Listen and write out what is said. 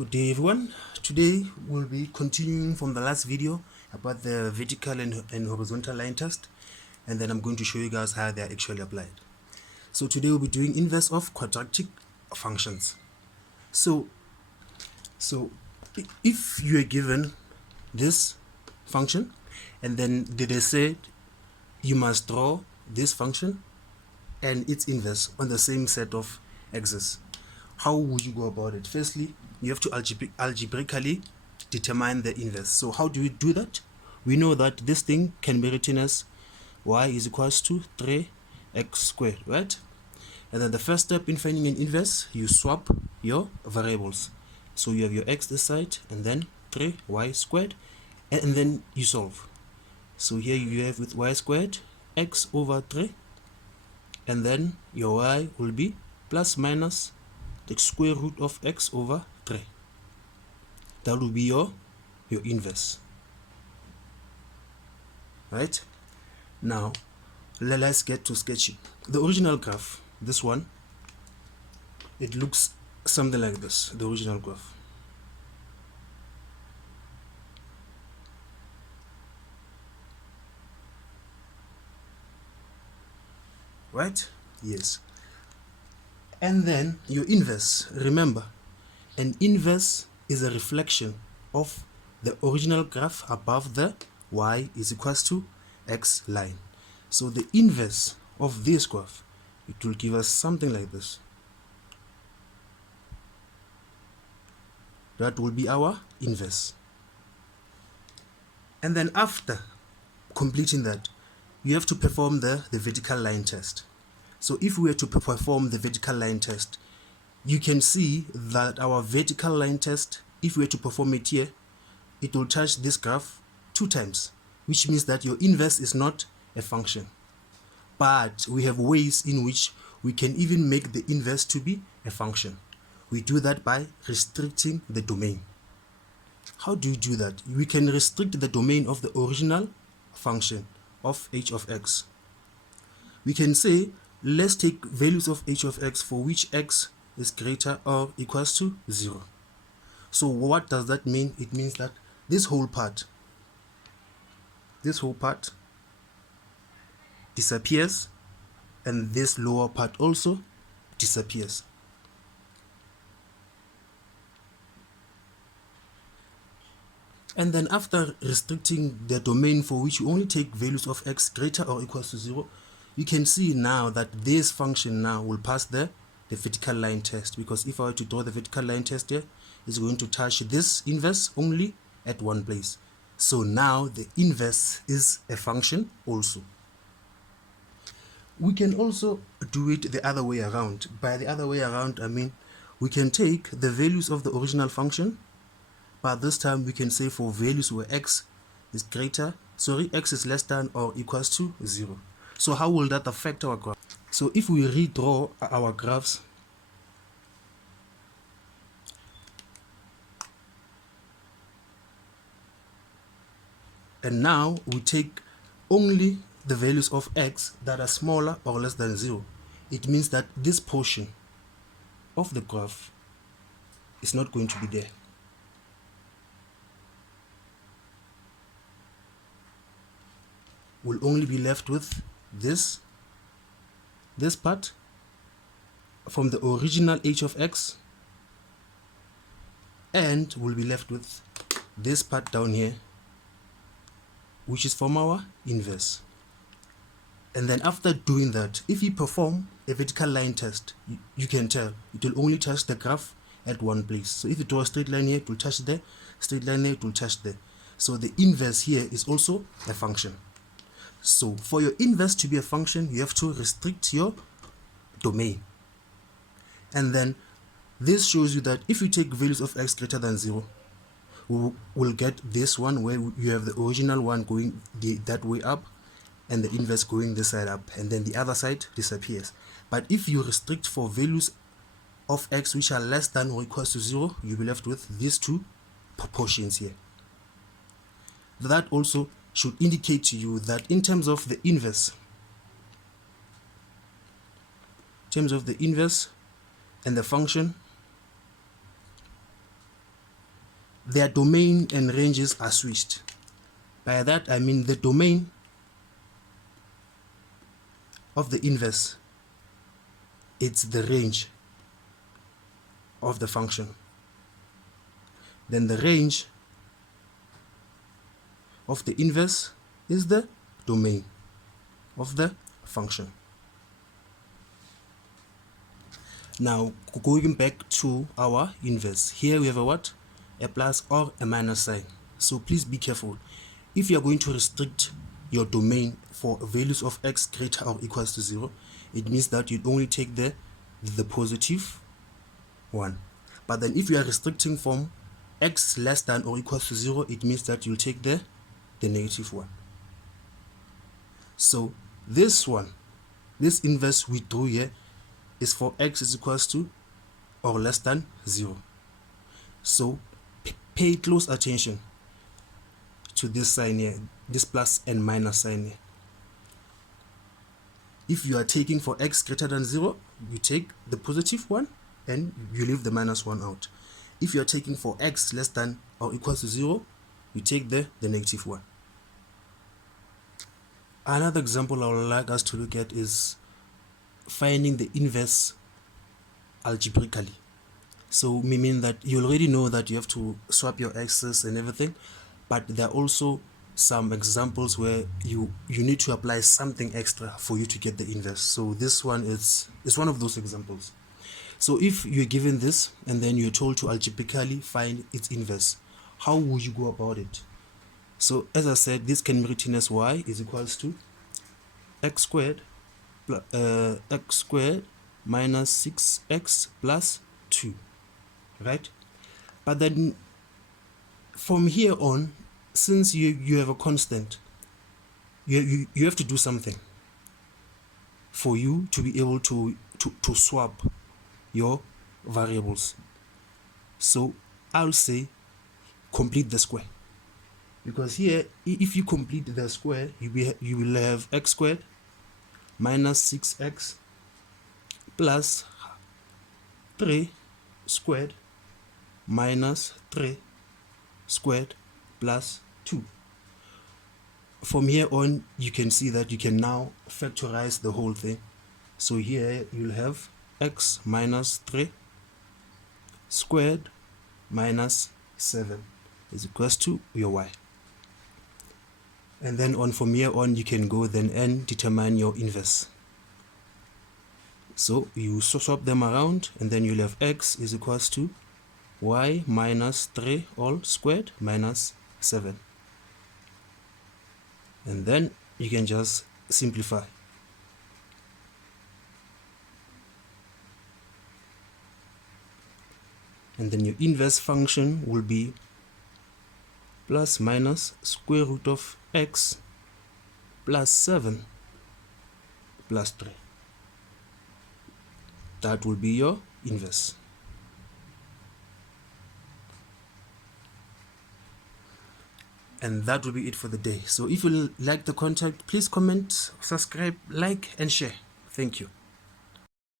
Good day everyone. Today we'll be continuing from the last video about the vertical and horizontal line test, and then I'm going to show you guys how they are actually applied. So today we'll be doing inverse of quadratic functions. So if you are given this function and then they said you must draw this function and its inverse on the same set of axes, how would you go about it? Firstly, you have to algebraically determine the inverse. So how do we do that? We know that this thing can be written as y is equals to 3x squared, right? And then the first step in finding an inverse, you swap your variables. So you have your x this side and then 3y squared, and then you solve. So here you have with y squared x over 3, and then your y will be plus minus the square root of x over 3. That will be your inverse. Right? Now, let's get to sketching. The original graph, this one, it looks something like this, the original graph. Right? Yes. And then your inverse, remember, an inverse is a reflection of the original graph above the y is equals to x line. So the inverse of this graph, it will give us something like this. That will be our inverse. And then after completing that, you have to perform the vertical line test. So if we were to perform the vertical line test, you can see that our vertical line test, if we were to perform it here, it will touch this graph 2 times, which means that your inverse is not a function. But we have ways in which we can even make the inverse to be a function. We do that by restricting the domain. How do you do that? We can restrict the domain of the original function of h of x. We can say, let's take values of h of x for which x is greater or equals to 0. So what does that mean? It means that this whole part disappears, and this lower part also disappears. And then after restricting the domain for which you only take values of x greater or equals to 0, you can see now that this function now will pass the vertical line test, because if I were to draw the vertical line test here, it's going to touch this inverse only at one place. So now the inverse is a function also. We can also do it the other way around. By the other way around, I mean we can take the values of the original function, but this time we can say for values where x is less than or equals to 0. So how will that affect our graph? So if we redraw our graphs, and now we take only the values of x that are smaller or less than 0, it means that this portion of the graph is not going to be there. We'll only be left with this part from the original h of x, and we'll be left with this part down here, which is from our inverse. And then after doing that, if you perform a vertical line test, you can tell it will only touch the graph at one place. So if you draw a straight line here, it will touch there, straight line here, it will touch there. So the inverse here is also a function. So for your inverse to be a function, you have to restrict your domain. And then this shows you that if you take values of x greater than 0, we'll get this one where you have the original one going that way up and the inverse going this side up, and then the other side disappears. But if you restrict for values of x which are less than or equals to 0, you'll be left with these two proportions here. That also should indicate to you that in terms of the inverse, and the function, their domain and ranges are switched. By that I mean the domain of the inverse, it's the range of the function. Then the range of the inverse is the domain of the function. Now going back to our inverse, here we have a what? A plus or a minus sign. So please be careful. If you are going to restrict your domain for values of x greater or equals to 0, it means that you only take the positive one. But then if you are restricting from x less than or equals to 0, it means that you'll take the negative one. So this one, this inverse we drew here, is for x is equals to or less than 0. So pay close attention to this sign here, this plus and minus sign here. If you are taking for x greater than 0, you take the positive one and you leave the minus one out. If you are taking for x less than or equals to 0, you take the negative one. Another example I would like us to look at is finding the inverse algebraically. So meaning that you already know that you have to swap your x's and everything, but there are also some examples where you need to apply something extra for you to get the inverse. So this one is one of those examples. So if you're given this and then you're told to algebraically find its inverse, how would you go about it? So as I said, this can be written as y is equals to x squared minus 6x plus 2, right? But then from here on, since you have a constant, you have to do something for you to be able to swap your variables. So I'll say complete the square, because here if you complete the square, you will have x squared minus 6x plus 3 squared minus 3 squared plus 2. From here on, you can see that you can now factorize the whole thing. So here you'll have x minus 3 squared minus 7 is equals to your y. And then on from here on, you can go then and determine your inverse. So you swap them around, and then you'll have x is equals to y minus 3 all squared minus 7. And then you can just simplify. And then your inverse function will be plus minus square root of x plus 7 plus 3. That will be your inverse. And that will be it for the day. So if you like the content, please comment, subscribe, like, and share. Thank you.